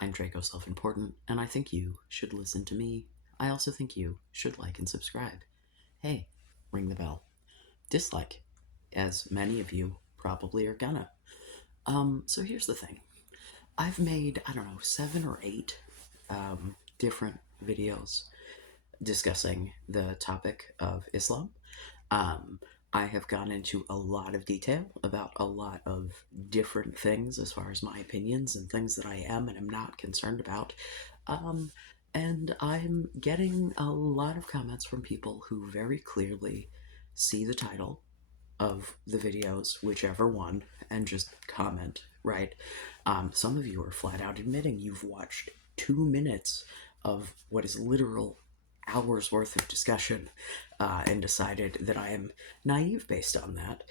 I'm Draco Self-Important, and I think you should listen to me. I also think you should like and subscribe. Hey, ring the bell. Dislike, as many of you probably are gonna. So here's the thing. I've made, I don't know, 7 or 8 different videos discussing the topic of Islam. Um, I have gone into a lot of detail about a lot of different things as far as my opinions and things that I am and am not concerned about. Um, and I'm getting a lot of comments from people who very clearly see the title of the videos, whichever one, and just comment, right? Some of you are flat out admitting you've watched 2 minutes of what is literal hours worth of discussion and decided that I am naive based on that.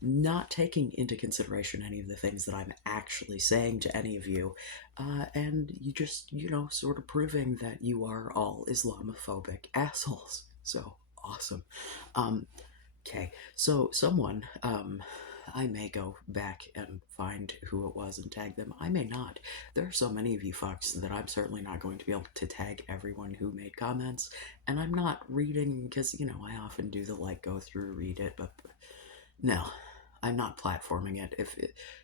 Not taking into consideration any of the things that I'm actually saying to any of you, and you just, sort of proving that you are all Islamophobic assholes. So awesome. Okay, so someone, I may go back and find who it was and tag them. I may not. There are so many of you fucks that I'm certainly not going to be able to tag everyone who made comments, and I'm not reading, because, I often do the, go through, read it, but no, I'm not platforming it. If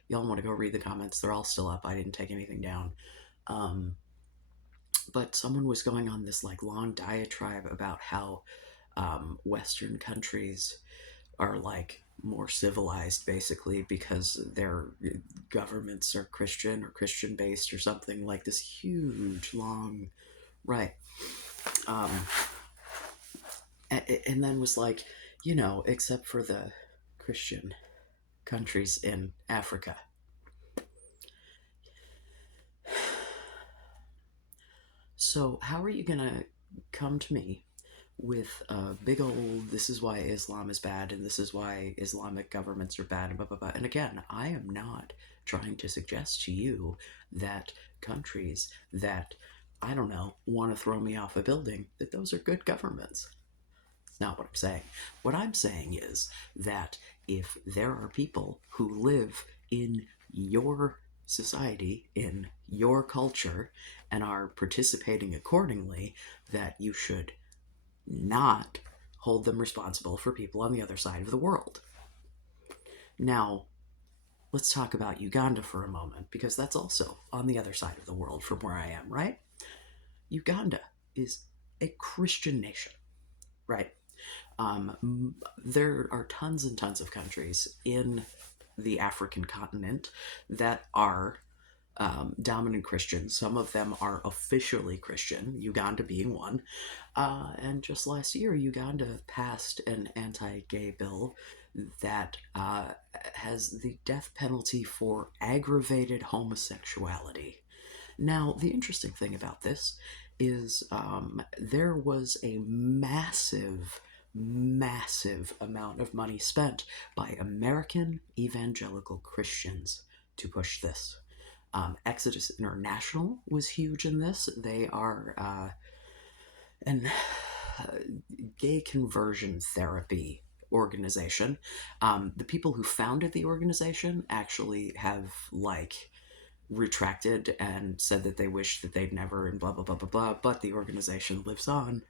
y'all want to go read the comments, they're all still up. I didn't take anything down. But someone was going on this, long diatribe about how Western countries are more civilized basically because their governments are Christian or Christian based or something, like this huge long right. um and then was like, except for the Christian countries in Africa. So how are you gonna come to me with a big old "this is why Islam is bad and this is why Islamic governments are bad" and blah blah blah? And again, I am not trying to suggest to you that countries that, I don't know, want to throw me off a building, that those are good governments. It's not what I'm saying. What I'm saying is that if there are people who live in your society, in your culture, and are participating accordingly, that you should not hold them responsible for people on the other side of the world. Now, let's talk about Uganda for a moment, because that's also on the other side of the world from where I am, right? Uganda is a Christian nation, right? There are tons and tons of countries in the African continent that are dominant Christian. Some of them are officially Christian, Uganda being one. And just last year, Uganda passed an anti-gay bill that has the death penalty for aggravated homosexuality. Now, the interesting thing about this is there was a massive amount of money spent by American evangelical Christians to push this. Exodus International was huge in this. They are an gay conversion therapy organization. The people who founded the organization actually have retracted and said that they wish that they'd never, and blah blah blah blah blah, but the organization lives on.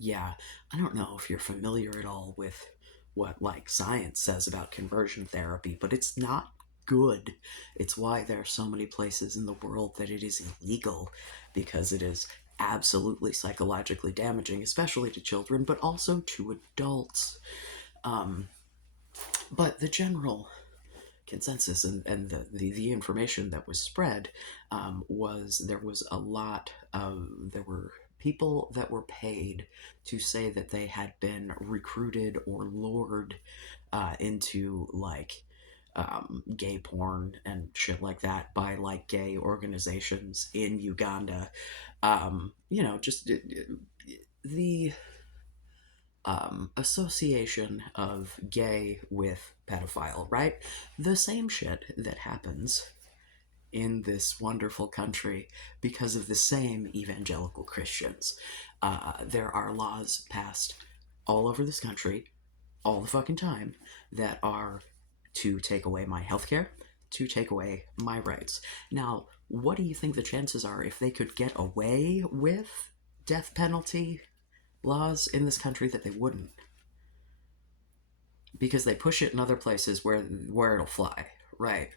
Yeah, I don't know if you're familiar at all with what science says about conversion therapy, but it's not good. It's why there are so many places in the world that it is illegal, because it is absolutely psychologically damaging, especially to children, but also to adults. But the general consensus and the information that was spread was there was a lot of, there were people that were paid to say that they had been recruited or lured into gay porn and shit like that by gay organizations in Uganda. Just the association of gay with pedophile, right? The same shit that happens in this wonderful country because of the same evangelical Christians. There are laws passed all over this country all the fucking time that are to take away my healthcare, to take away my rights. Now, what do you think the chances are if they could get away with death penalty laws in this country that they wouldn't? Because they push it in other places where it'll fly, right?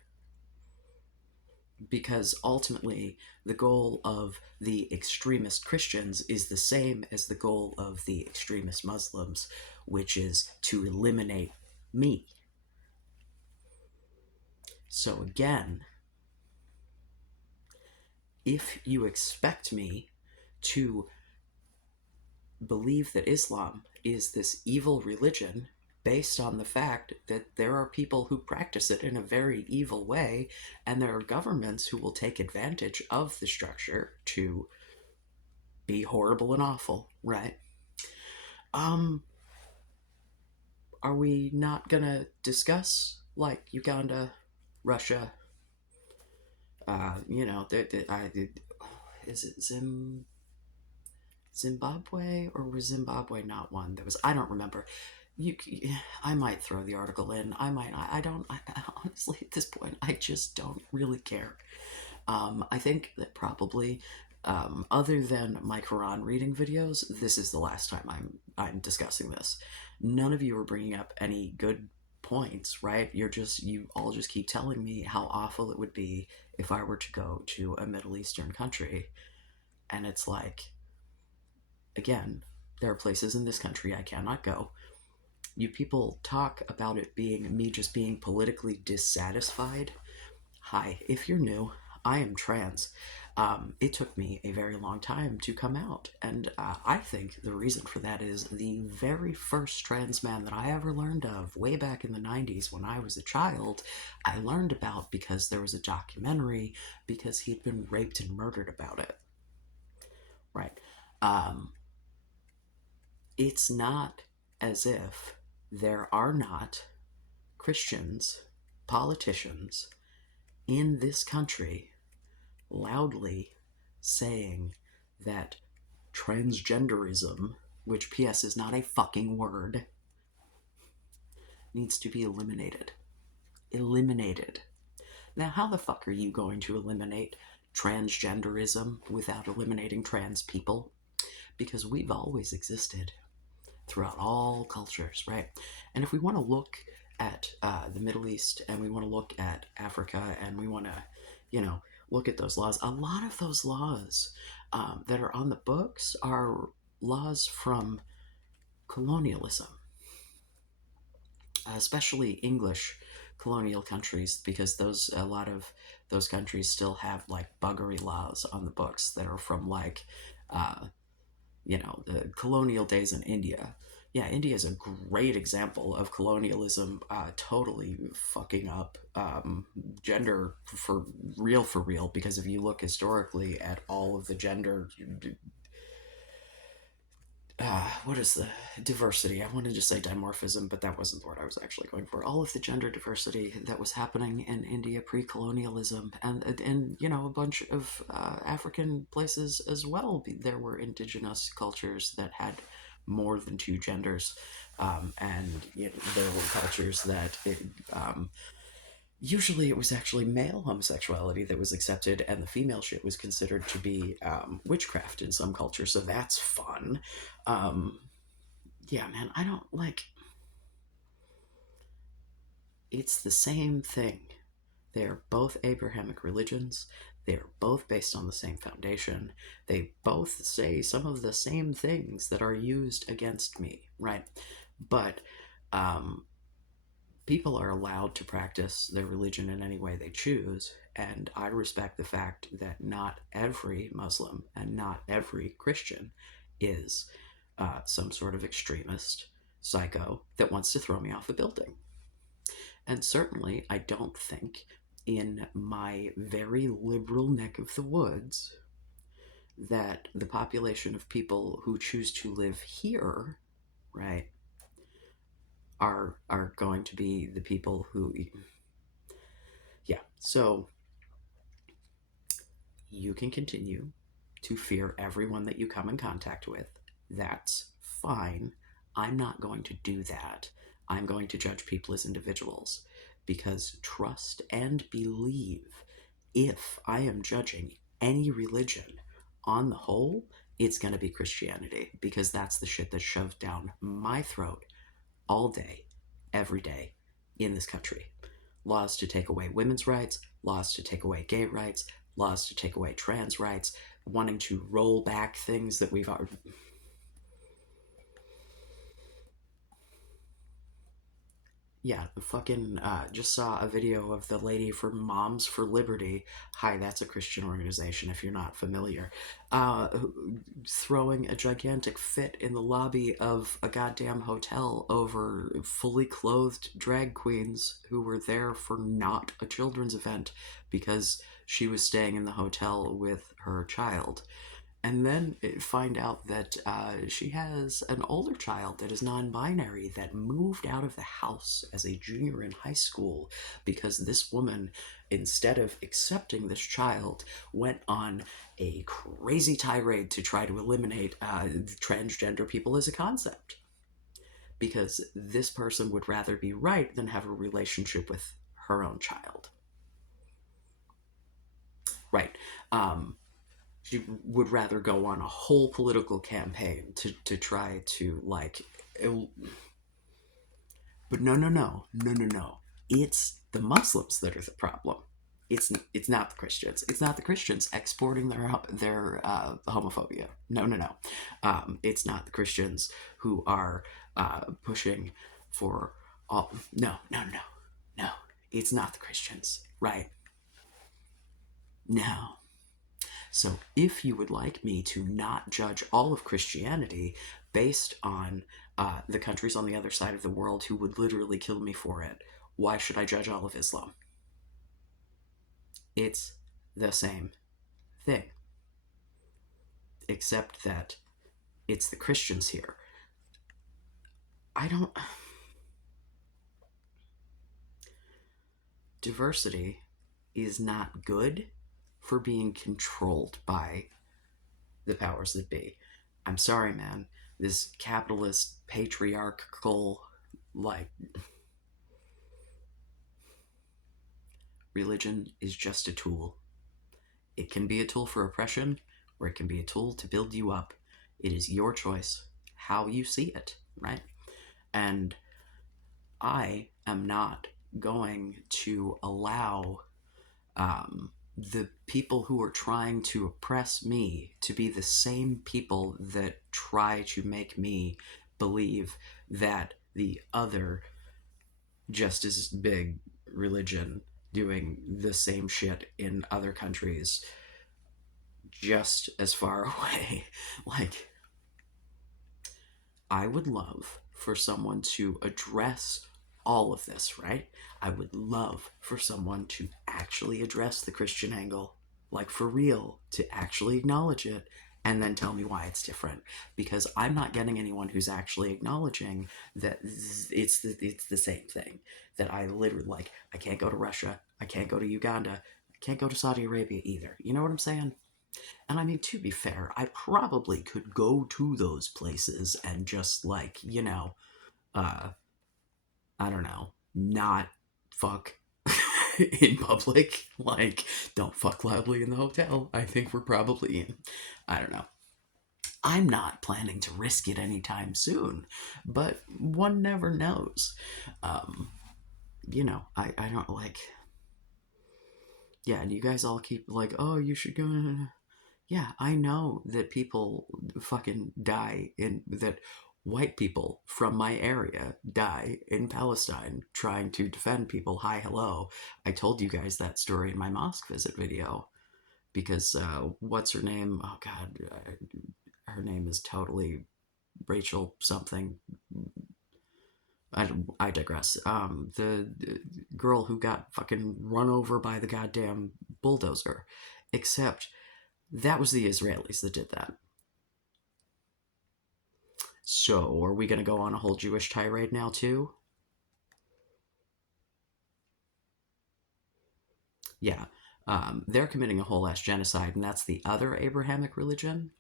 Because ultimately the goal of the extremist Christians is the same as the goal of the extremist Muslims, which is to eliminate me. So again, if you expect me to believe that Islam is this evil religion based on the fact that there are people who practice it in a very evil way, and there are governments who will take advantage of the structure to be horrible and awful, right? Um, are we not gonna discuss like Uganda, Russia? Is it Zimbabwe, or was Zimbabwe not one? There was, I don't remember. You, I might throw the article in. I might. I don't. Honestly, at this point, I just don't really care. I think that probably, other than my Quran reading videos, this is the last time I'm discussing this. None of you are bringing up any good points, right? You all just keep telling me how awful it would be if I were to go to a Middle Eastern country, and it's like, again, there are places in this country I cannot go. You people talk about it being me just being politically dissatisfied. Hi, if you're new, I am trans. It took me a very long time to come out, and I think the reason for that is the very first trans man that I ever learned of, way back in the 90s when I was a child, I learned about because there was a documentary, because he'd been raped and murdered about it. Right. Um, it's not as if there are not Christians, politicians in this country loudly saying that transgenderism, which P.S. is not a fucking word, needs to be eliminated. Eliminated. Now, how the fuck are you going to eliminate transgenderism without eliminating trans people? Because we've always existed throughout all cultures, right? And if we want to look at the Middle East, and we want to look at Africa, and we want to, look at those laws, a lot of those laws that are on the books are laws from colonialism, especially English colonial countries, because a lot of those countries still have like buggery laws on the books that are from like the colonial days in India. Yeah, India is a great example of colonialism totally fucking up gender for real, because if you look historically at all of the gender, what is the diversity? I wanted to say dimorphism, but that wasn't the word I was actually going for. All of the gender diversity that was happening in India pre-colonialism, and a bunch of African places as well. There were indigenous cultures that had more than two genders, and there were cultures that usually it was actually male homosexuality that was accepted, and the female shit was considered to be witchcraft in some cultures, so that's fun. Yeah, man, I don't like. It's the same thing. They're both Abrahamic religions. They're both based on the same foundation. They both say some of the same things that are used against me, right? But people are allowed to practice their religion in any way they choose, and I respect the fact that not every Muslim and not every Christian is some sort of extremist psycho that wants to throw me off a building. And certainly, I don't think in my very liberal neck of the woods that the population of people who choose to live here, right, are going to be the people who, yeah. So you can continue to fear everyone that you come in contact with. That's fine. I'm not going to do that. I'm going to judge people as individuals. Because trust and believe, if I am judging any religion on the whole, it's going to be Christianity, because that's the shit that's shoved down my throat all day, every day in this country. Laws to take away women's rights, laws to take away gay rights, laws to take away trans rights, wanting to roll back things that we've already. Yeah, fucking just saw a video of the lady for Moms for Liberty. Hi, that's a Christian organization if you're not familiar. Throwing a gigantic fit in the lobby of a goddamn hotel over fully clothed drag queens who were there for not a children's event because she was staying in the hotel with her child, and then find out that she has an older child that is non-binary that moved out of the house as a junior in high school because this woman, instead of accepting this child, went on a crazy tirade to try to eliminate transgender people as a concept, because this person would rather be right than have a relationship with her own child. Right. She would rather go on a whole political campaign to try to like but no, it's the Muslims that are the problem. It's not the Christians. It's not the Christians exporting their homophobia. No. It's not the Christians who are pushing for all. No. It's not the Christians, right? No. So, if you would like me to not judge all of Christianity based on the countries on the other side of the world who would literally kill me for it, why should I judge all of Islam? It's the same thing, except that it's the Christians here. I don't. Diversity is not good for being controlled by the powers that be. I'm sorry, man. This capitalist, patriarchal, like, religion is just a tool. It can be a tool for oppression, or it can be a tool to build you up. It is your choice how you see it, right? And I am not going to allow the people who are trying to oppress me to be the same people that try to make me believe that the other, just as big religion doing the same shit in other countries just as far away. Like, I would love for someone to address all of this, right? I would love for someone to actually address the Christian angle, like for real, to actually acknowledge it and then tell me why it's different. Because I'm not getting anyone who's actually acknowledging that it's the same thing. That I literally, like, I can't go to Russia, I can't go to Uganda, I can't go to Saudi Arabia either. You know what I'm saying? And I mean, to be fair, I probably could go to those places and just, like, uh, I don't know, not fuck in public. Like, don't fuck loudly in the hotel. I think we're probably in. I don't know. I'm not planning to risk it anytime soon, but one never knows. Um, I don't like. Yeah, and you guys all keep like, oh, you should go. Yeah, I know that people fucking die in that white people from my area die in Palestine trying to defend people. Hi, hello. I told you guys that story in my mosque visit video because what's her name? Oh God, her name is totally Rachel something. I digress. The girl who got fucking run over by the goddamn bulldozer, except that was the Israelis that did that. So, are we going to go on a whole Jewish tirade now, too? Yeah. They're committing a whole ass genocide, and that's the other Abrahamic religion.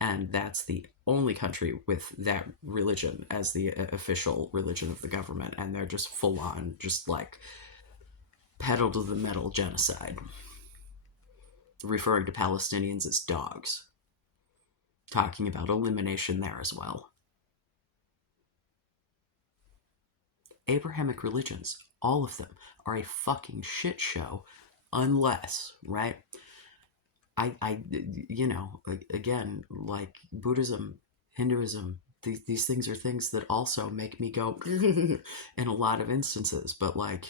and that's the only country with that religion as the official religion of the government, and they're just full on, just like pedal to the metal genocide, referring to Palestinians as dogs, talking about elimination there as well. Abrahamic religions, all of them, are a fucking shit show, unless, right? Again, like Buddhism, Hinduism, these things are things that also make me go in a lot of instances, but like,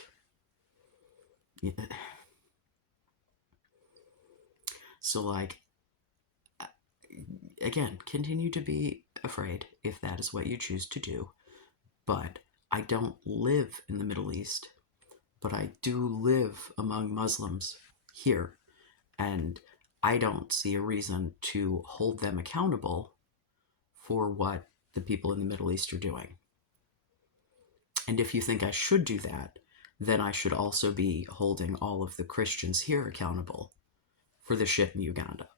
so like, again, continue to be afraid if that is what you choose to do. But I don't live in the Middle East, but I do live among Muslims here. And I don't see a reason to hold them accountable for what the people in the Middle East are doing. And if you think I should do that, then I should also be holding all of the Christians here accountable for the shit in Uganda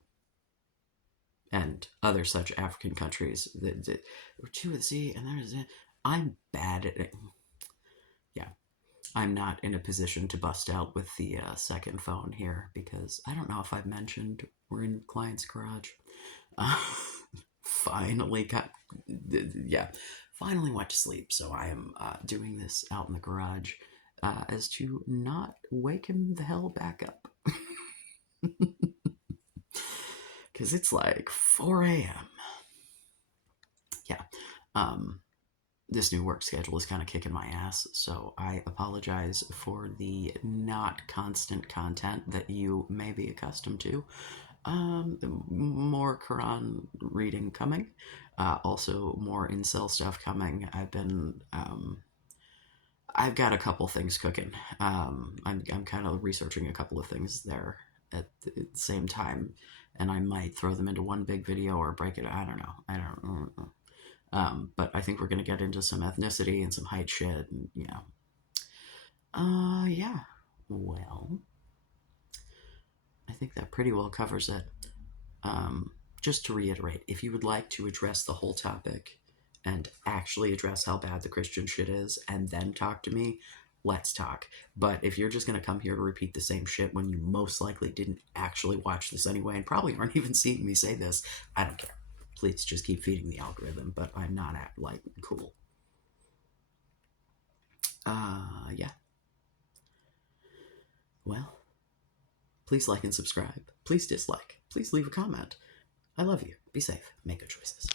and other such African countries that two with Z, and there's it. I'm bad at it. Yeah, I'm not in a position to bust out with the second phone here because I don't know if I've mentioned we're in client's garage. Uh, finally got, yeah, finally went to sleep. So I am doing this out in the garage as to not wake him the hell back up. Because it's like 4 a.m. Yeah. This new work schedule is kind of kicking my ass, so I apologize for the not constant content that you may be accustomed to. More Quran reading coming, also more incel stuff coming. I've got a couple things cooking. I'm kind of researching a couple of things there at the same time, and I might throw them into one big video or break it. I don't know. I don't know. But I think we're going to get into some ethnicity and some height shit, and yeah. Well, I think that pretty well covers it. Just to reiterate, if you would like to address the whole topic and actually address how bad the Christian shit is and then talk to me, let's talk. But if you're just going to come here to repeat the same shit when you most likely didn't actually watch this anyway and probably aren't even seeing me say this, I don't care. Please just keep feeding the algorithm, but I'm not like cool. Yeah. Well, please like and subscribe. Please dislike. Please leave a comment. I love you. Be safe. Make good choices.